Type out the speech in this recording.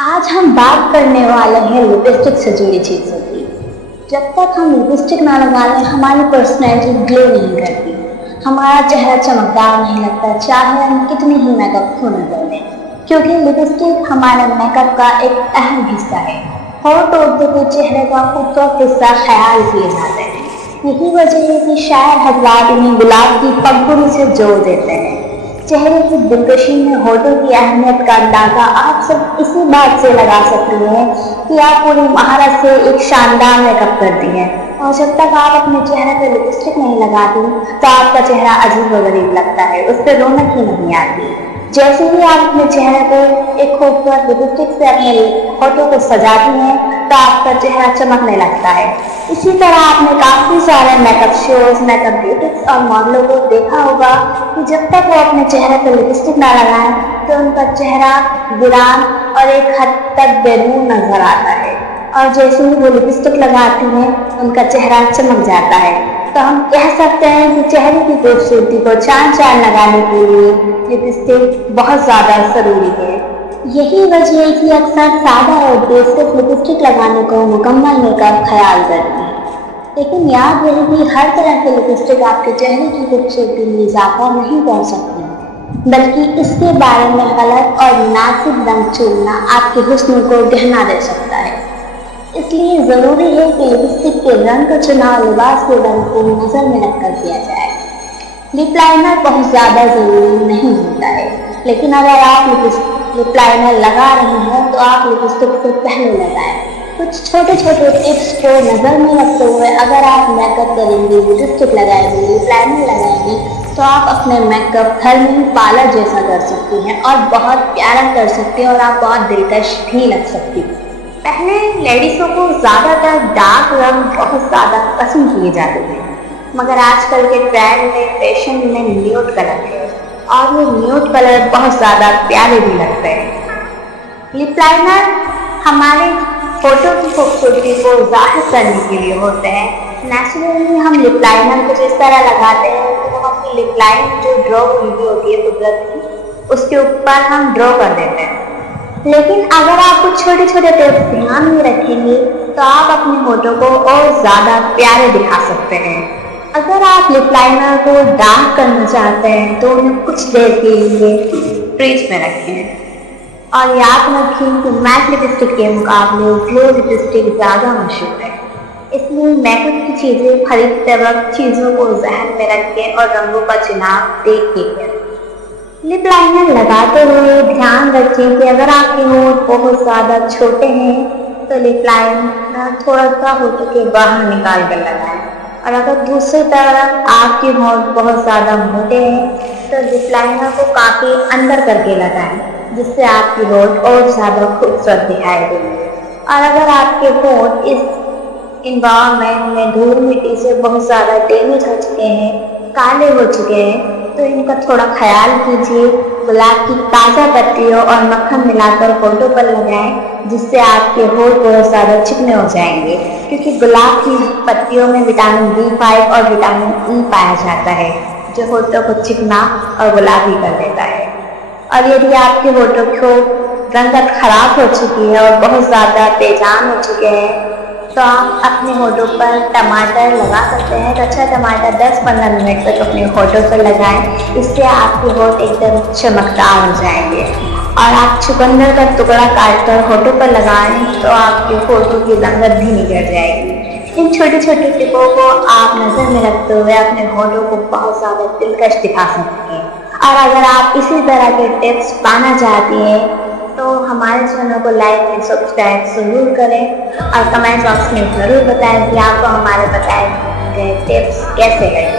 आज हम बात करने वाले हैं लिपस्टिक से जुड़ी चीज़ों की। जब तक हम लिपस्टिक ना लगा लें हमारी पर्सनैलिटी ग्लो नहीं करती, हमारा चेहरा चमकदार नहीं लगता, चाहे हम कितनी ही मेकअप क्यों न कर लें, क्योंकि लिपस्टिक हमारे मेकअप का एक अहम हिस्सा है। होंठ तोड़ते हुए चेहरे का खूबसूरत हिस्सा ख्याल किए जाते हैं। यही वजह है कि शायर हजरात इन्हें गुलाब की पंखुड़ी से जोड़ देते हैं। चेहरे की दिलकशी में होठों की अहमियत का अंदाजा आप सब इसी बात से लगा सकती हैं कि आप पूरी महारत से एक शानदार मेकअप करती हैं, और जब तक आप अपने चेहरे पर लिपस्टिक नहीं लगाती तो आपका चेहरा अजीब व गरीब लगता है, उस पर रौनक ही नहीं आती। जैसे ही आप अपने चेहरे पर एक खूबसूरत लिपस्टिक से अपने होठों को सजाती हैं तो आपका चेहरा चमकने लगता है। इसी तरह आपने काफ़ी सारे मेकअप शोज, मेकअप ब्यूटिक्स और मॉडलों को देखा होगा कि जब तक वो अपने चेहरे पर लिपस्टिक ना लगाएं तो उनका चेहरा वीरान और एक हद तक बेनूर नजर आता है, और जैसे ही वो लिपस्टिक लगाती हैं उनका चेहरा चमक जाता है। तो हम कह सकते हैं कि चेहरे की खूबसूरती को चार चांद लगाने के लिए लिपस्टिक बहुत ज़्यादा ज़रूरी है। यही वजह है कि अक्सर सादा और बेसिक लिपस्टिक लगाने को मुकम्मल मेकअप ख्याल करती है, लेकिन याद रहे कि हर तरह की लिपस्टिक आपके चेहरे की खूबसूरती में इजाफा नहीं कर सकती, बल्कि इसके बारे में गलत और मुनासिब रंग चुनना आपके हुस्न को गहना दे सकता है। इसलिए ज़रूरी है कि लिपस्टिक के रंग का चुनाव लिबास के रंग को नज़र में रखकर किया जाए। लिप लाइनर बहुत ज़्यादा ज़रूरी नहीं होता है, लेकिन अगर आप लिप लाइनर लगा रहे हैं तो आप लिपस्टिक से पहले लगाएं। कुछ छोटे छोटे टिप्स को नज़र में रखते हुए अगर आप मेकअप करेंगे, लिपस्टिक लगाएंगे, लिप लाइनर लगाएंगे तो आप अपने मेकअप घर में पार्लर जैसा कर सकती हैं और बहुत प्यारा कर सकती हैं, और आप बहुत दिलकश भी लग सकती हैं। पहले लेडीज़ों को ज़्यादातर डार्क रंग बहुत ज़्यादा पसंद किए जाते थे, मगर आजकल के ट्रेंड में, फैशन में न्यूड कलर है, और वो न्यूड कलर बहुत ज़्यादा प्यारे भी लगते हैं। लिप लाइनर हमारे फोटो की खूबसूरती को जाहिर करने के लिए होते हैं। नेचुरली हम लिप लाइनर कुछ इस तरह लगाते हैं तो हम अपनी लिप लाइन जो ड्रॉ हुई होती है कुदरत की, उसके ऊपर हम ड्रॉ कर देते हैं। लेकिन अगर आप कुछ छोटे छोटे टिप्स ध्यान में रखेंगे तो आप अपने होठों को और ज़्यादा प्यारे दिखा सकते हैं। अगर आप लिप लाइनर को डार्क करना चाहते हैं तो उन्हें कुछ देर के लिए फ्रिज में रखें, और याद रखें कि मैट लिपस्टिक के मुकाबले ग्लो लिपस्टिक ज़्यादा मशहूर है। इसलिए मेकअप की चीज़ें खरीदते वक्त चीज़ों को जहन में रखें और रंगों का चुनाव देख के करें। लिप लाइनर लगाते हुए ध्यान रखें कि अगर आपके होंठ बहुत ज़्यादा छोटे हैं तो लिप लाइनर थोड़ा सा होठों के बाहर निकाल कर लगाएं, और अगर दूसरी तरफ आपके होंठ बहुत ज़्यादा मोटे हैं तो लिप लाइनर को काफ़ी अंदर करके लगाएं, जिससे आपके होंठ और ज़्यादा खूबसूरत दिखाई देंगे। और अगर आपके होंठ इस इन्वायरमेंट में धूल मिट्टी से बहुत ज़्यादा डैमेज हो चुके हैं, काले हो चुके हैं, तो इनका थोड़ा ख्याल कीजिए। गुलाब की ताज़ा पत्तियों और मक्खन मिलाकर होठों पर लगाएं, जिससे आपके होठ बहुत ज़्यादा चिकने हो जाएंगे, क्योंकि गुलाब की पत्तियों में विटामिन B5 और विटामिन E पाया जाता है, जो होठों को चिकना और गुलाबी कर देता है। और यदि आपके होठों को रंगत खराब हो चुकी है और बहुत ज़्यादा बेजान हो चुके हैं तो आप अपने होठों पर टमाटर लगा सकते हैं। तो अच्छा टमाटर 10-15 मिनट तक अपने होठों पर लगाएं, इससे आपके होठ एकदम चमकदार हो जाएंगे। और आप चुकंदर का टुकड़ा काटकर होठों पर लगाएं तो आपके होठों की रंगत भी निकल जाएगी। इन छोटे छोटे टिप्सों को आप नज़र में रखते हुए अपने होठों को बहुत ज़्यादा दिलकश दिखा सकते हैं। और अगर आप इसी तरह के टिप्स पाना चाहती हैं तो हमारे चैनल को लाइक एंड सब्सक्राइब ज़रूर करें, और कमेंट बॉक्स में ज़रूर बताएं कि आपको हमारे बताए गए टिप्स कैसे लगे।